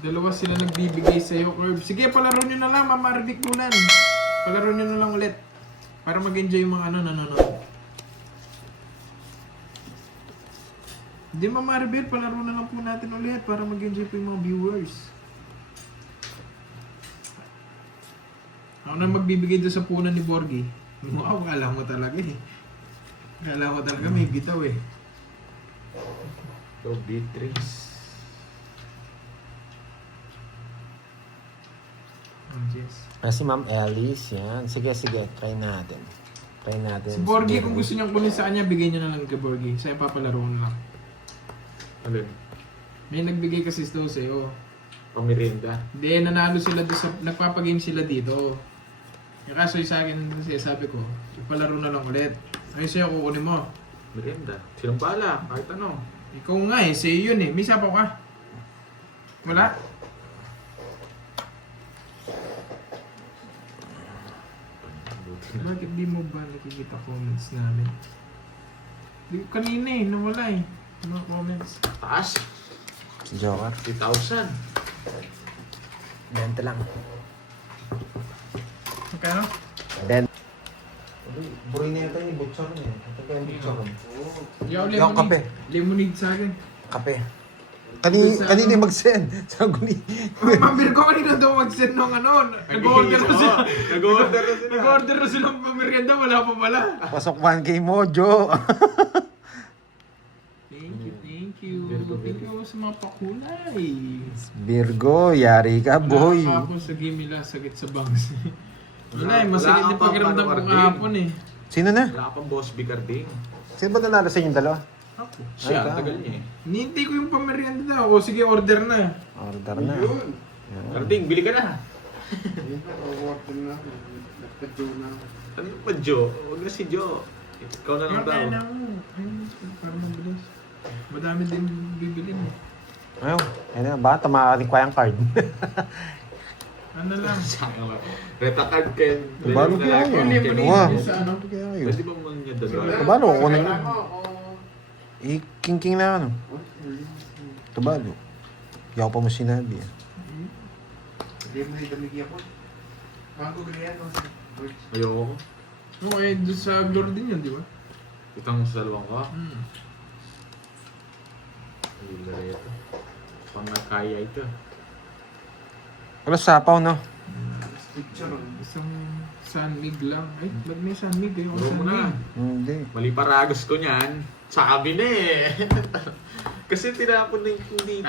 Dalawa sila nagbibigay sa'yo, Curve. Sige, palaro nyo na lang, Mama Marvic Bulan. Palaro nyo na lang ulit. Para mag-enjoy yung mga nanonood. Hindi, Mama Marvic, palaro na lang po natin ulit para mag-enjoy po yung mga viewers. Ako na magbibigay doon sa punan ni Borgie. Wow, akala mo talaga eh. Akala mo talaga may bitaw eh. So, Beatrice. Oh, yes. Si Ma'am Alice, yan. Sige, try natin. Try natin. Si Borgie, kung gusto niyang kunin sa kanya, bigay niyo na lang kay Borgie. Sa'yo papalaro na lang. Alin? May nagbigay kasi daw sa'yo. Pamirinda. Hindi, nanalo sila doon sa... Nagpapagame sila dito. Yung kaso yung sa akin, kasi sabi ko, palaro na lang ulit. Ayun sa'yo, kukunin mo. Merienda. Silang bala, kahit ano. Ikaw nga eh, sa'yo yun eh. May sapaw ka? Wala? Bakit di mo ba nakikita comments namin? Di, kanina eh, nawala eh. Mga comments. Taas. Joker. 3,000. 20 lang. Magkano? 20. Buray na yata yung butcher niya. Ito kaya yung butcher mo. Yaw, Yung kape. Lemonade sa akin. Kape. Kanina yung mag-send. Sabi ni... Pamir ko kanina daw mag-send ng ano. Nag-order na sila. Nag-order na sila. Nag-order na sila ng pamirienda. Wala pa pala. Pasok 1K Mojo. Thank you. Thank you sa mga pakulay. Virgo, yari ka, boy. Wala ako sa Gimila, sakit sa bangs. Wala eh, masakit Wala yung ka pang pakiramdam ko Carding. kahapon eh. Sino na? Wala ka pang boss Bicarding. Sino ba nanalo sa inyong dalawa? Ako. Siya, Ay, tagal niya eh. Nihintay ko yung pamirienda daw. O sige, order na. Order na. Carding, bili ka na. Ano yung pa, Joe? Huwag na si Joe. Ikaw na lang daw. Kaya na ako. Ayun, parang mabilis. Madami din bibilin eh. Ayun, ayun na. Baka tumaking ko yung card. Ano lang. Sayang lang. Reta card kayo. Kabalo kaya yun. Libre Wow. sa ano. Kaya yun. Pwede ba mga niya dalawa? Kabalo, ako na yun. King na ano. Kabalo. Hindi ako pa mo sinabi. Hindi mo nidamigi ako. Bago ganyan, no? Ayoko. Okay, doon sa Glor din yun, di ba? Itang sa dalawang ka. Hmm. Ay, ito. Pang nakaya ito. Wala sapaw, no? Picture, no? Isang sunmig lang. Ay, ba't may sunmig? Ayoko Bro mo na. sunmig. Hindi. Mali paragos ko niyan. Sabi na eh. Kasi tinapon na yung dito.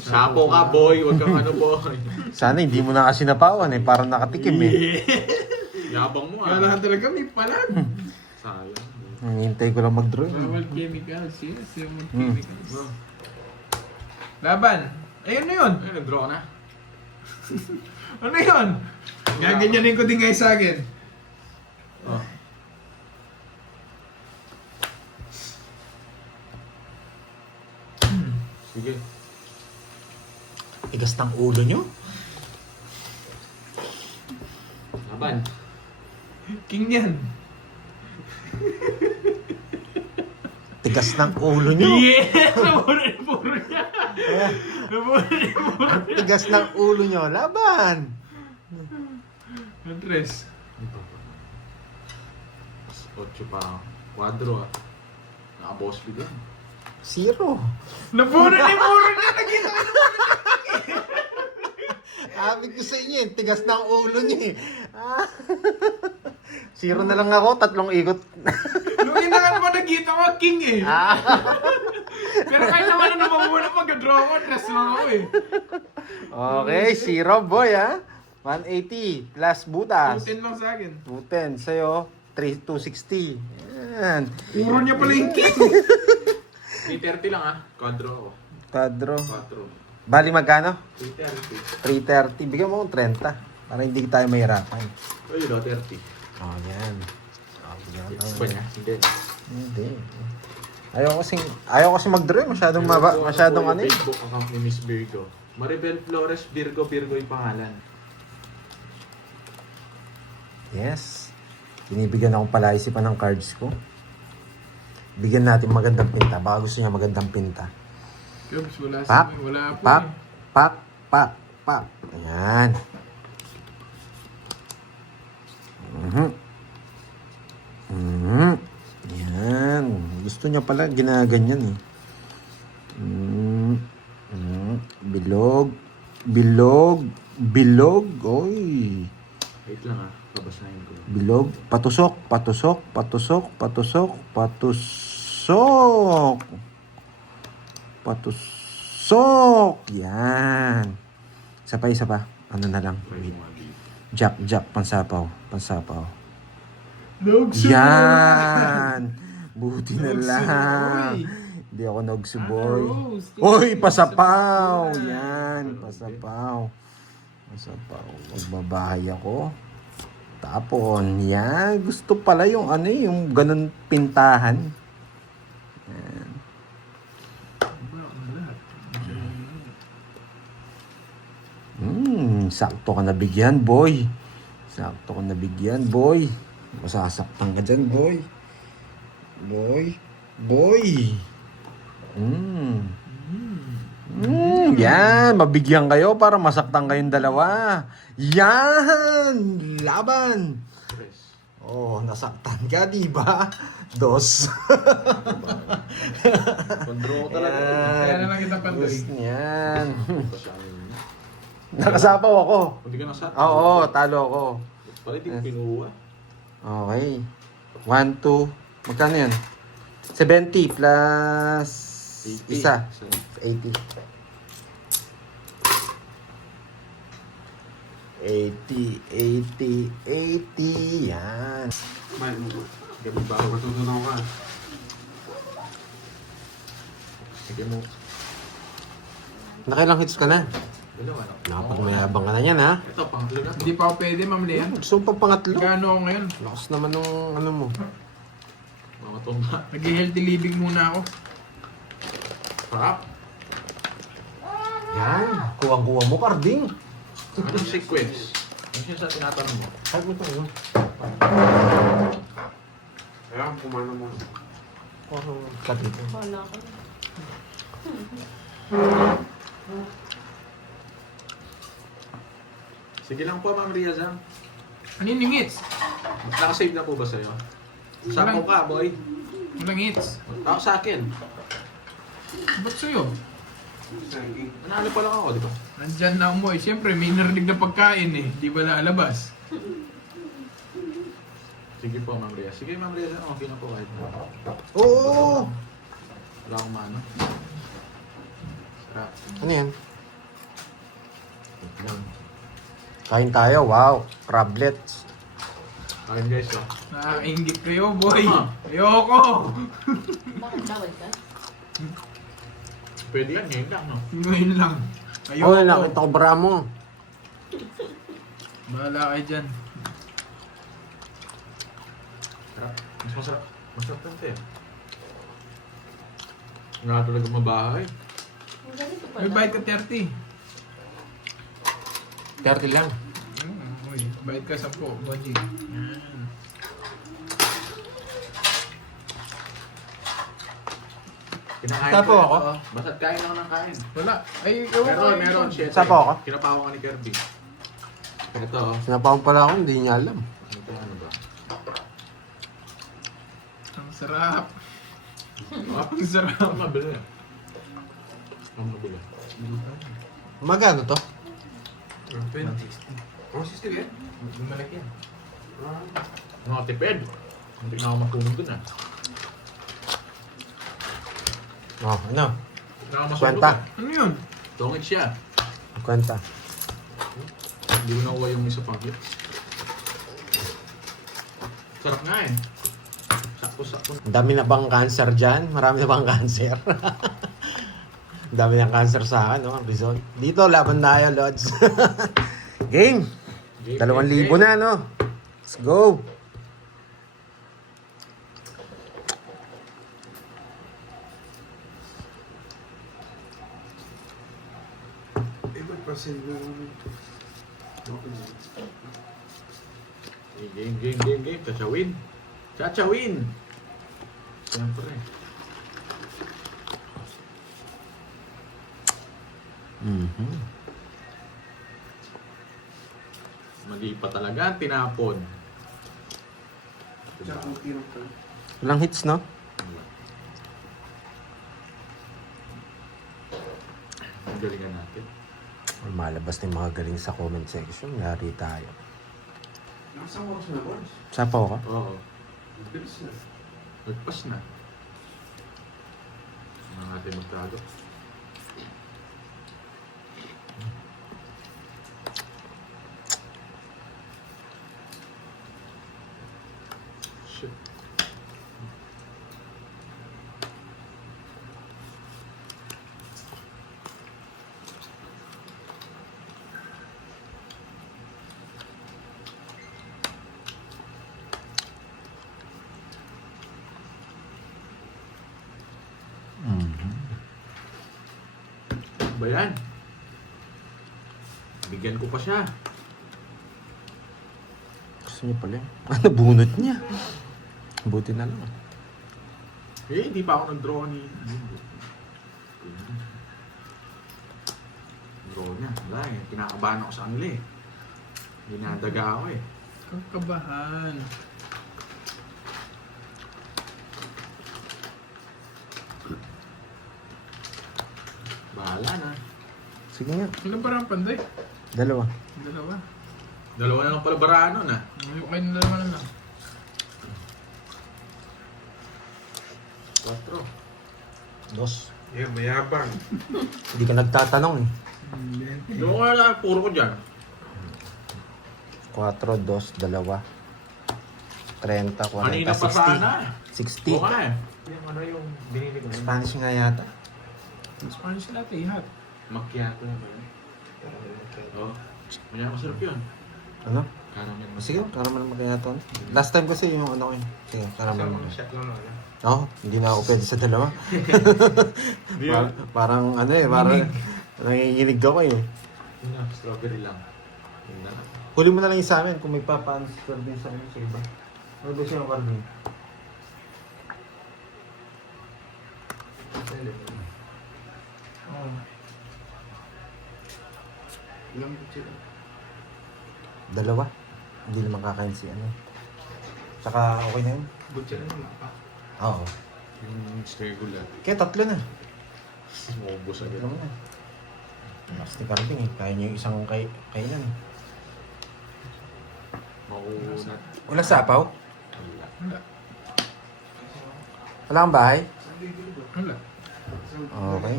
Sapo ka boy, huwag kang ano boy. Sana hindi mo na kasi napawan eh. Parang nakatikim eh. Yabang mo ah. Kailangan talaga may palag. Sayang. Hintay ko lang mag-draw. Bawal chemicals. Yes, yung Hmm. chemicals. Oh. Laban. Ayun na yun. Ay, nag-draw na. Ano yun? Gaganyanin ko din guys sa akin. Oh. Sige. Tigas ng ulo nyo? Laban. King yan. Tigas ng ulo nyo? Yeah! Nabura yung puro niya. Nabura yung puro Ang niya. tigas ng ulo nyo. Laban! Andres. Mas 8 pa. Quadro ah. Naka-boss bigyan. 0. Nabura yung puro niya. Nakita ko. Sabi ko sa inyo, tigas ng ulo nyo eh. 0 na lang ako, 3 ikot. Nung inakan mo nakita ko king eh. Pero kahit naman na mabuna mag-draw ko, dress lang ako eh. Okay, 0 boy ha. 180 plus butas. 210 lang sa akin. 210 sa'yo, 260. Yan. Puro niya pala yung king. 330 lang ah. Quadro ako. Kadro. 4. Bali magkano? 330. 330. Bigyan mo akong 30. Para hindi tayo mahirapan. Oh, yun o, 30. Oh, yan. Oh, bigyan ko Yes ba niya? Hindi. Hindi. Ayaw kasi mag-draw. Masyadong masyadong ano eh. Facebook account ni Miss Virgo. Maribel Flores Virgo yung pangalan. Yes. Binibigyan akong palaisipan ng cards ko. Bigyan natin magandang pinta. Baka gusto niya magandang pinta. Cubs, wala Pak, sa wala po pak, eh. pak, pak, pak. Ayan. Ayan. Gusto niya pala, ginaganyan eh. Bilog. Bilog. Bilog. Oy. Wait lang babasahin ko. Bilog. Patusok. Patusok. Patusok. Patusok. Patusok. Patusok. Yan. Isa pa, isa pa. Ano na lang. Try mo Jack, Jack. Pansapaw. Pansapaw. Nogsuboy! Yan. Buti na Nogsuboy. lang. Hindi ako nagsuboy. Ano, Rose? Uy, pasapaw. Yan. Pasapaw. Pasapaw. Magbabahay ako. Tapon. Yan. Gusto pala yung ano yung ganun pintahan. Yan. Sakto ka nabigyan, boy. Sakto ka nabigyan, boy. Masasaktan ka dyan, boy. Boy. Boy. Yan. Mabigyan kayo para masaktan kayong dalawa. Yan. Laban. Press. Oh, nasaktan ka, di ba? Dos. Control ko talaga. Kaya na lang kita pandoy. Yan. Basahin mo. Nakasapaw ako. Hindi ka nasa. Oo, talo ako. Pala di ko pinuha. Okay. 1, 2. Magkano yan? 70 plus 80. isa. 80. 80. Yan. Man, gabi ba ako matutunaw ka? Sige mo. Nakailang hits ka na? Dalawa na. Nakapagmayabang ka na yan, ha? Ito, pangatlo na. Hindi pa ako pwede, Ma'am Leanne. Gusto mo pa pangatlo? Gano ako ngayon? Lakas naman nung ano mo. Mga tumba. Nag-healthy living muna ako. Sarap. Yan. Kuwang-kuwang mo, Karding. Anong sequence? Ano siya sa tinatanong mo? Ay, mo ito. Kaya kumano mo. Katito. Wala ko. Sige lang po, Ma'am Riazam. Ano yung hits? Nakasave na po ba sa'yo? Sampo ka, boy. Walang hits. Ako sa akin. Ba't sa'yo? Saging. Manalo pa lang ako, di ba? Nandyan na mo eh. Siyempre, may narinig na pagkain eh. Di ba lalabas? Sige po, Ma'am Riaz. Sige, Ma'am Riaz. Okay na po kahit na. Oo! Wala akong mano. Sarap. Ano yan? Kain tayo. Wow. Crablets. Kain guys, oh. Nakakaingit kayo, boy. Ah. Ayoko. Bakit bawal ka? Pwede yan, ngayon lang, no? Ngayon lang. Oh, Ayoko. nakita ko bra mo. Bahala kayo dyan. Sarap. Mas masarap. Masarap lang tayo. Nga talaga mabahay. Ang ganito pala. May bayad ka 30. 30 lang. Uy, bayad ka 10. Bonjing. Yan. Kinakain Tapo ko yan. ako? Basta't kain ako ng kain. Wala. Ay, ewan ko. Meron. Shit. Tapo ako? Kinapawa ka ni Kirby. Ito, oh. Sinapawan pala ako, hindi niya alam. Ito, ano ba? Ang sarap. Ah, Ang sarap. Ang mabili. Ang mabili. Magano to? 20. Oh, sister yan? Malaki yan. Mga tipid. Hindi na ako matulog dun, ah. Oh, ano? Hindi na ako matulog, Kwenta. ah. Ano yun? Tungit siya. Kwenta. Hindi ko nakuha yung isa pang hits. Sarap nga eh. Sakto-sakto. Ang dami na bang cancer dyan? Marami na bang cancer? Ang dami ng cancer sa akin, no? Rizal. Dito, laban tayo, Lods. Game! 2,000 na, no? Let's go! Eh, ba't pa sila? Game. Chachawin. Chachawin! Siyempre. Mhm. Mali pa talaga, tinapon. Tsaka ang tirang ka. Walang hits, no? Ang galingan natin. Malabas na yung mga galing sa comment section. Yari tayo. Nakasang oras na boys. Sapaw ka? Oo. Bilis na. Nagpas na. Ano natin magtago? Shit. Mhm. Ba yan? Bigyan ko pa siya. Gusto niyo pala yun. Nabunot niya. Buti na lang. Eh, hindi pa ako nag-draw ni... Draw niya. Wala eh. Pinakabahan ako sa kanila eh. Dinadaga ako eh. Kakabahan. Bahala na. Sige nga. Ilan parang panday? Dalawa. Dalawa. Dalawa na lang pala baraan nun ah. Ngayon kayo na dalawa na lang. 4. Dos. Yeah, mayabang. Hindi ka nagtatanong eh. Doon ko na lang, puro ko dyan. 4, 2, 2. 30, 40, Kanina pa sana. 60. 60. Oo nga eh. Yung ano yung binili ko. Spanish nga yata. Spanish latte, hat. Macchiato na ba yun? Oo. Maya masarap yun. Ano? Caramel. Sige, caramel macchiato. Last time kasi yung ano ko yun. Sige, caramel Isang macchiato. shot lang naman. Oo, hindi na ako pwede sa dalawa. Hindi yun. Parang ano eh, parang nanginginig ako eh. Yun na, strawberry lang. Yun na. Huli mo na lang yung sa amin kung may papansper din sa amin sa iba. Ano ba siya yung carbon? Oo. Ilang sila. Dalawa. Hindi naman kakain si ano. Tsaka okay na yun. Butcher na yung mapa. Oo. Yung regular. Kaya tatlo na. Sumubos agad. Tatlo na. Mas ni Carbing eh. Kaya niya yung isang kainan. Maunat. Wala sapaw? Wala. Wala. Wala kang bahay? Wala. Okay.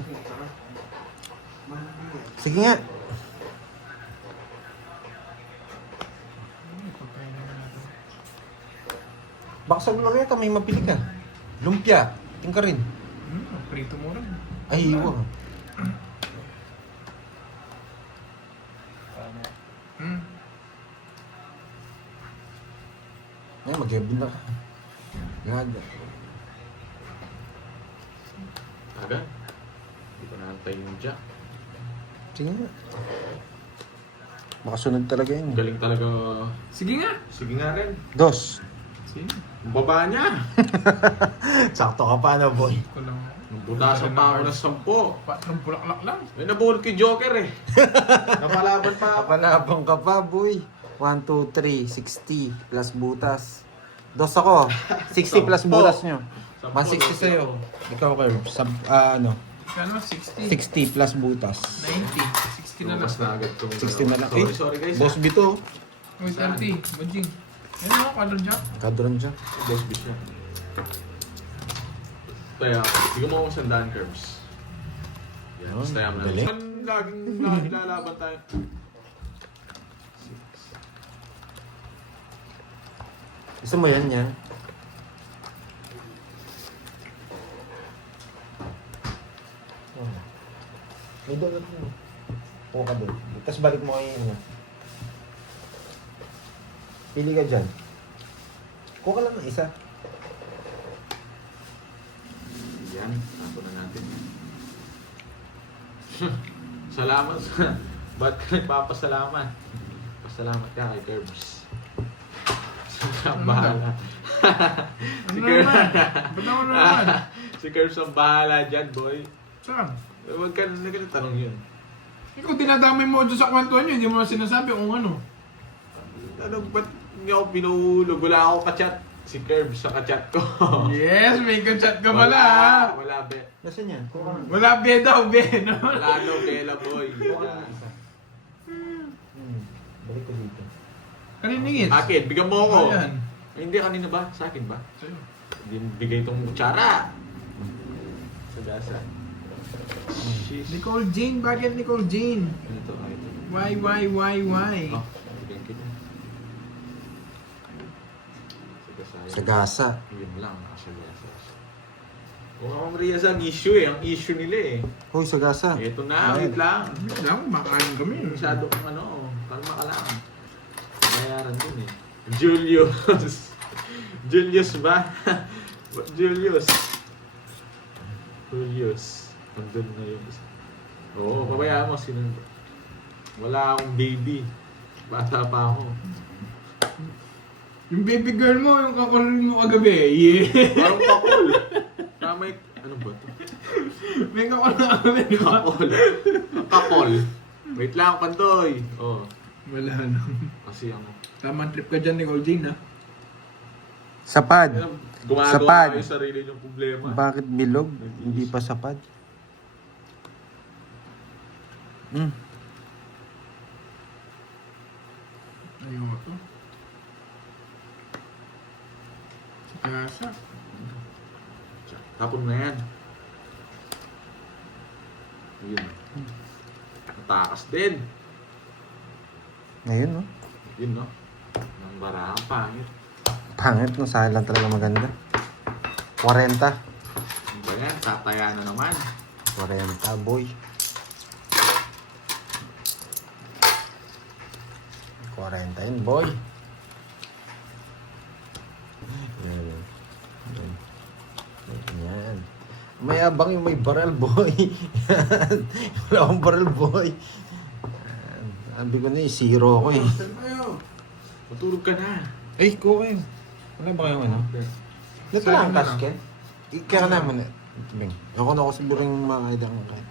Sige nga. Pagkain naman natin. Baka sa Glorieta may mapili ka. Lumpia. Tingka rin. Prito mo rin. Ay, iwa. Ay, mag-ebin na ka. Gaga. Agad. Hindi ko naantay yung jack. Sige nga. Makasunod talaga yun. Galing talaga. Sige nga. Sige nga rin. Dos. Sige. Ang baba niya. Sakto ka pa na, boy. Ko lang. Nung butasan pa ako ng 10. Patrong bulaklak lang. May nabunod kay Joker eh. Napalaban pa ako. Kapanabang ka pa, boy. 1, 2, 3, 60 plus butas. Dos ako. 60 plus Sampo. butas nyo. Sampo, 160 sa'yo. Ikaw, Kerb. Ano? Kano? 60. 60 plus butas. 90. 60 na lang. Tumas na agad kung 60 na lang. Sorry guys. Boss Bito. Uy, 30. Bajing. Yan ako, color jack. Kadron dyan. Boss B siya. Kaya, hindi ko mo sandaan curves. Yan, Oh, basta yan na. galing. Laging lalaban tayo. Gusto mo yan, yan? May doon mo. Puka ka doon. Tapos balik mo kayo ano. Pili ka dyan. Kuha ka lang ng isa. Yan, ako na natin. Salamat. Ba't ka nagpapasalamat? Pasalamat ka kay Curbs. Siya ang bahala. Ano naman? Ba't ako na naman? Si Curbs ang bahala dyan, boy. Saan? Huwag ka na tanong yun. Ikaw dinadamay mo doon sa kwentuhan nyo, hindi mo na sinasabi kung ano. Ano, ba't hindi ako pinuhulog? Wala ako kachat. Si Curbs sa kachat ko. Yes, may kachat ka pala ha. Wala, be. Nasaan yan? Kuha ka. Wala be daw, be. No? Wala, no, Bella, boy. Wala. Balik ko dito. Kaniningit. Akin, bigyan mo ako. Ayan. Ay, hindi, kanina ba? Sa akin ba? Sa'yo. Hindi mo bigay itong kutsara. Sa gasa. Sheesh. Nicole Jean, bakit Nicole Jean? Ano to? Ay, ito. Why? Oh, bigyan kita. Sa gasa. Yun lang, sa gasa. Kung akong Riaz ang issue eh. Ang issue nila eh. Hoy, sa gasa. Ito na, wait lang. Wait lang, makain kami. Masyado kong ano, kalma ka lang. Bayaran dun eh. Julius. Julius ba? Julius. Julius. Nandun na yung isa. Oo, pabayaan mo. Sino? Wala akong baby. Bata pa ako. Yung baby girl mo, yung kakulin mo kagabi. Yeah. Parang kakol. Tama yung... Ano ba ito? May kakul na kagabi. Kakol. Ang kakol. Wait lang, Pantoy. Oh. Wala na. Kasi ano. Tamang trip ka dyan, Nicole Jean ha. Sapad. Gumagawa Sapad. kayo sarili yung problema. Bakit bilog? Hindi pa sapad. Ayoko to. Sa kasa. Tapon na yan. Yun. Natakas din. Ngayon, no? Yun, no? Nang bara ang pangit. Pangit, no? Sa akin lang talaga maganda. 40. Ano ba yan? Tataya na naman. 40, boy. 40 yun, boy. Yan. Yan. Yan. May abang yung may barrel, boy. Yan. Wala akong barrel, boy. Yan. Sabi ko na eh, zero ako eh. Saan kayo? Matulog ka na. Ay, ko kayo. Wala ba kayong ano? Dito Saan lang ang na? kasket. Kaya naman eh. Bing. Ako na ako siguro yung mga idang kahit.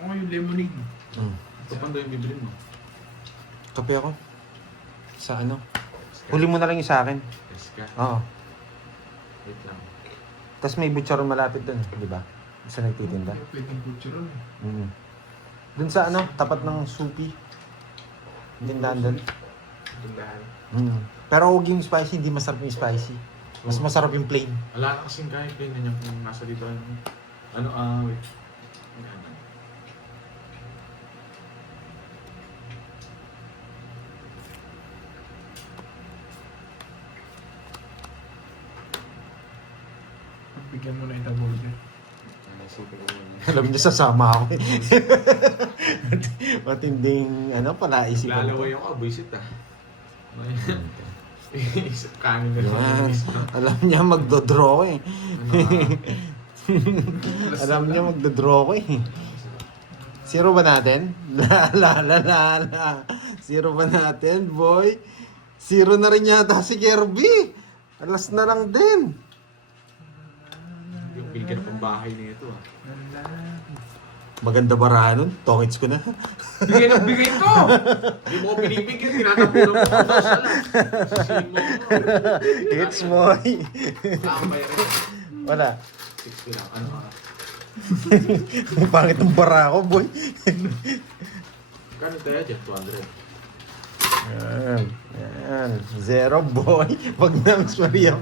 Ako yung lemonade. Ito pa yung bibilin mo. Kape ako. Sa ano? Huli mo na lang yung sa akin. Yes ka. Oo. Wait lang. Tapos may butcheron malapit dun, di ba? Isa nagtitinda. Pwedeng kultural. Dun sa ano, tapat ng supi. Tindahan dun. Tindahan. Pero huwag yung spicy, hindi masarap yung spicy. Mas masarap yung plain. Wala na kasing kahit plain na niya kung nasa dito. Wait. Ano? Bigyan mo na yung burger. Super ko muna. Alam niyo, sasama ako eh. Matinding, ano, pala isipan ko. Lalaway ako, buisit ah. Isip kanin na Yan. lang. Alam niya, magdodraw ko eh. Ano, Alam niya, magdodraw ko eh. Zero ba natin? La. Zero ba natin, boy? Zero na rin yata si Kirby. Alas na lang din. Yung bigat ng bahay nito ah. Maganda barahan nun. Tongits ko na. Bigay ng bigay ko! Hindi mo ko pinipigil, tinatapunan mo ako sa lang. Sisihin mo ako. It's boy. Kakambay rin. Wala. 60 lang. Ano ka? Ang pangit ng bara ko, boy. Kano tayo dyan? 200. Yan. Zero, boy. Pag na-miss Maria,